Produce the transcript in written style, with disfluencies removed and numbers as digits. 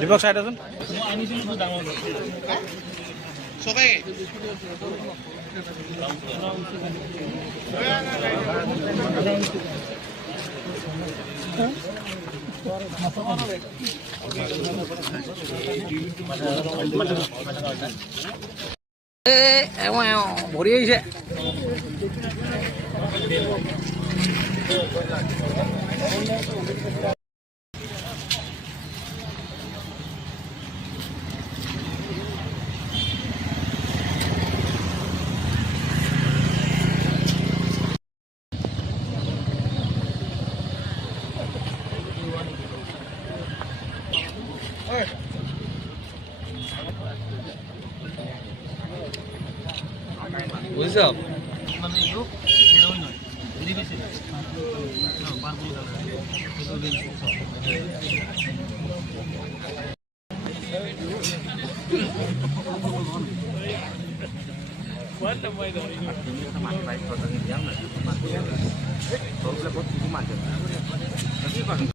दीपक side आसन ভৰি আহিছে বুঝছো মানে লোক এরই নয় বুঝি বেশি না পারবো না তো দিন cuánto mai rồi mặt này còn đang dám này tôi sẽ có cái mặt rồi